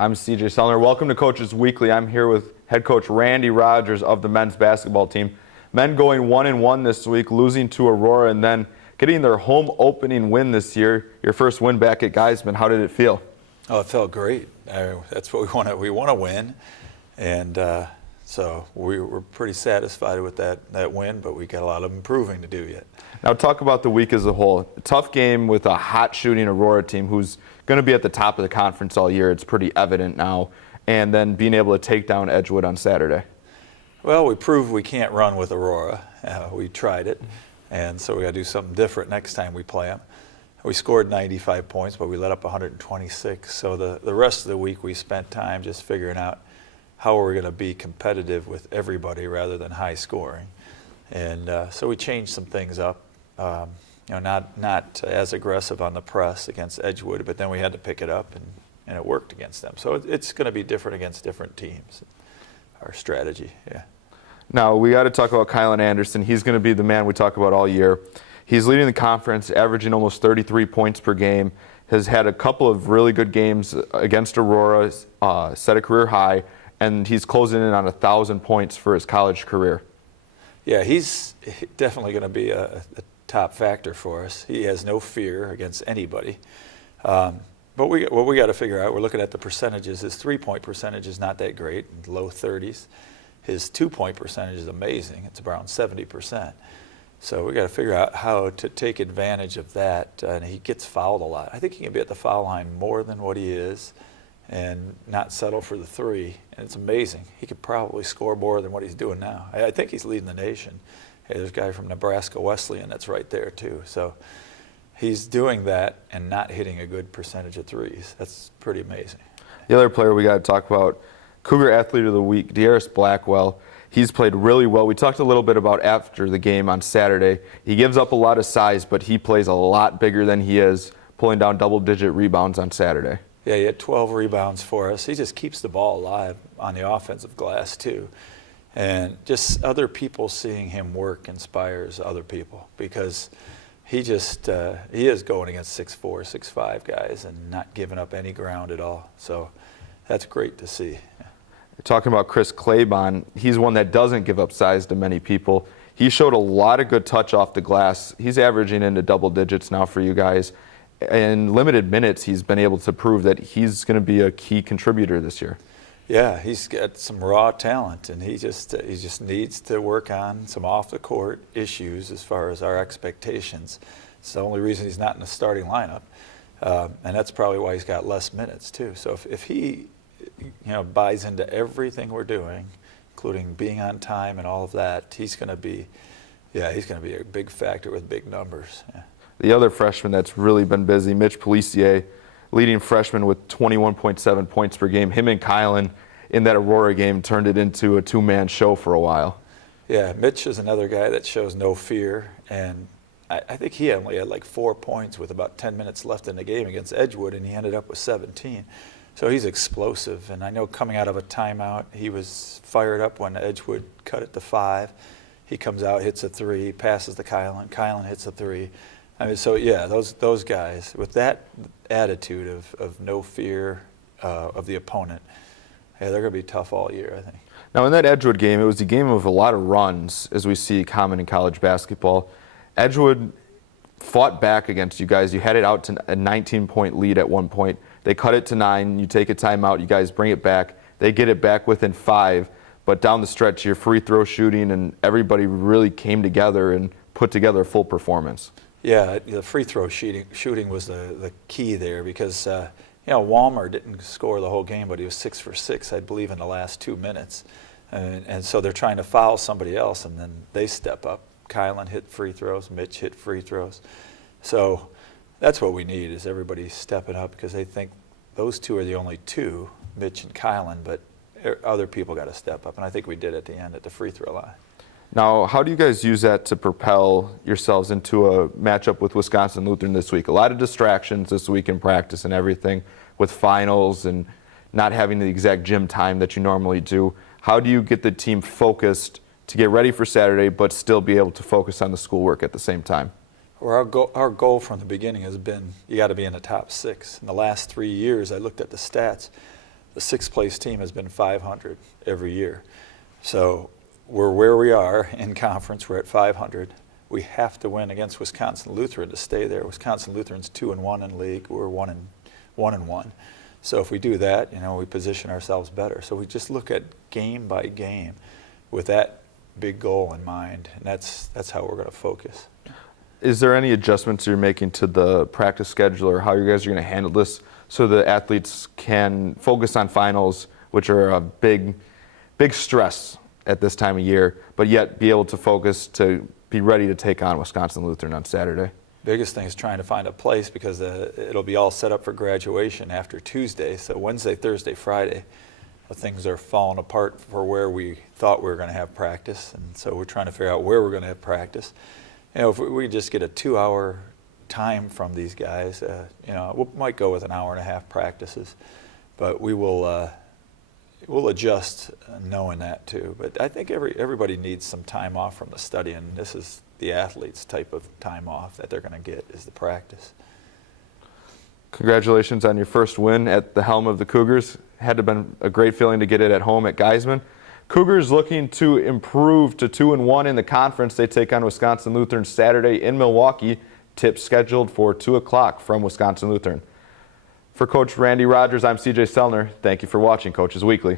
I'm CJ Sellner. Welcome to Coaches Weekly. I'm here with head coach Randy Rogers of the men's basketball team. Men going 1-1 this week, losing to Aurora, and then getting their home opening win this year. Your first win back at Geisman. How did it feel? Oh, it felt great. That's what we want. We want to win, and so we were pretty satisfied with that win. But we got a lot of improving to do yet. Now talk about the week as a whole. A tough game with a hot shooting Aurora team who's going to be at the top of the conference all year. It's pretty evident now. And then being able to take down Edgewood on Saturday. Well, we proved we can't run with Aurora. We tried it, and so we got to do something different next time we play them. We scored 95 points, but we let up 126. So the rest of the week we spent time just figuring out how we're going to be competitive with everybody rather than high scoring. And so we changed some things up. Not as aggressive on the press against Edgewood, but then we had to pick it up, and it worked against them. So it's going to be different against different teams, our strategy, yeah. Now, we got to talk about Kylan Anderson. He's going to be the man we talk about all year. He's leading the conference, averaging almost 33 points per game, has had a couple of really good games against Aurora, set a career high, and he's closing in on 1,000 points for his college career. Yeah, he's definitely going to be a top factor for us. He has no fear against anybody. But what we got to figure out, we're looking at the percentages. His three-point percentage is not that great, low 30s. His two-point percentage is amazing. It's around 70%. So we got to figure out how to take advantage of that. And he gets fouled a lot. I think he can be at the foul line more than what he is and not settle for the three. And it's amazing. He could probably score more than what he's doing now. I think he's leading the nation. Hey, there's a guy from Nebraska Wesleyan that's right there too. So he's doing that and not hitting a good percentage of threes. That's pretty amazing. The other player we got to talk about, Cougar Athlete of the Week, Dearest Blackwell. He's played really well. We talked a little bit about after the game on Saturday. He gives up a lot of size, but he plays a lot bigger than he is, pulling down double-digit rebounds on Saturday. Yeah, he had 12 rebounds for us. He just keeps the ball alive on the offensive glass too. And just other people seeing him work inspires other people because he is going against 6'4", 6'5" guys and not giving up any ground at all. So that's great to see. Talking about Chris Claybon, he's one that doesn't give up size to many people. He showed a lot of good touch off the glass. He's averaging into double digits now for you guys. In limited minutes, he's been able to prove that he's going to be a key contributor this year. Yeah, he's got some raw talent, and he just needs to work on some off-the-court issues as far as our expectations. It's the only reason he's not in the starting lineup, and that's probably why he's got less minutes too. So if he buys into everything we're doing, including being on time and all of that, he's going to be a big factor with big numbers. Yeah. The other freshman that's really been busy, Mitch Policier, leading freshman with 21.7 points per game. Him and Kylan in that Aurora game turned it into a two-man show for a while. Yeah, Mitch is another guy that shows no fear, and I think he only had like 4 points with about 10 minutes left in the game against Edgewood, and he ended up with 17. So he's explosive, and I know coming out of a timeout, he was fired up when Edgewood cut it to 5. He comes out, hits a three, passes to Kylan. Kylan hits a three. I mean, so yeah, those guys with that attitude of no fear of the opponent, yeah, they're going to be tough all year, I think. Now, in that Edgewood game, it was a game of a lot of runs, as we see common in college basketball. Edgewood fought back against you guys. You had it out to a 19-point lead at one point. They cut it to 9. You take a timeout. You guys bring it back. They get it back within 5. But down the stretch, your free throw shooting and everybody really came together and put together a full performance. Yeah, the free throw shooting was the key there because Walmer didn't score the whole game, but he was 6 for 6, I believe, in the last 2 minutes. And so they're trying to foul somebody else, and then they step up. Kylan hit free throws, Mitch hit free throws. So that's what we need is everybody stepping up because they think those two are the only two, Mitch and Kylan, but other people got to step up, and I think we did at the end at the free throw line. Now, how do you guys use that to propel yourselves into a matchup with Wisconsin Lutheran this week? A lot of distractions this week in practice and everything with finals and not having the exact gym time that you normally do. How do you get the team focused to get ready for Saturday but still be able to focus on the schoolwork at the same time? Well, our goal from the beginning has been you got to be in the top 6. In the last 3 years, I looked at the stats. The sixth place team has been 500 every year. So we're where we are in conference. We're at 500. We have to win against Wisconsin Lutheran to stay there. Wisconsin Lutheran's 2-1 in league. We're 1-1. So if we do that, we position ourselves better. So we just look at game by game with that big goal in mind, and that's how we're going to focus. Is there any adjustments you're making to the practice schedule or how you guys are going to handle this so the athletes can focus on finals, which are a big stress at this time of year, but yet be able to focus to be ready to take on Wisconsin Lutheran on Saturday? Biggest thing is trying to find a place because it'll be all set up for graduation after Tuesday. So Wednesday, Thursday, Friday, things are falling apart for where we thought we were going to have practice, and so we're trying to figure out where we're going to have practice. If we just get a 2-hour time from these guys, we might go with an hour and a half practices, but we'll adjust knowing that too. But I think everybody needs some time off from the study, and this is the athletes' type of time off that they're going to get is the practice. Congratulations on your first win at the helm of the Cougars. Had to have been a great feeling to get it at home at Geisman. Cougars looking to improve to 2-1 in the conference. They take on Wisconsin Lutheran Saturday in Milwaukee. Tip scheduled for 2 o'clock from Wisconsin Lutheran. For Coach Randy Rogers, I'm CJ Selner. Thank you for watching Coaches Weekly.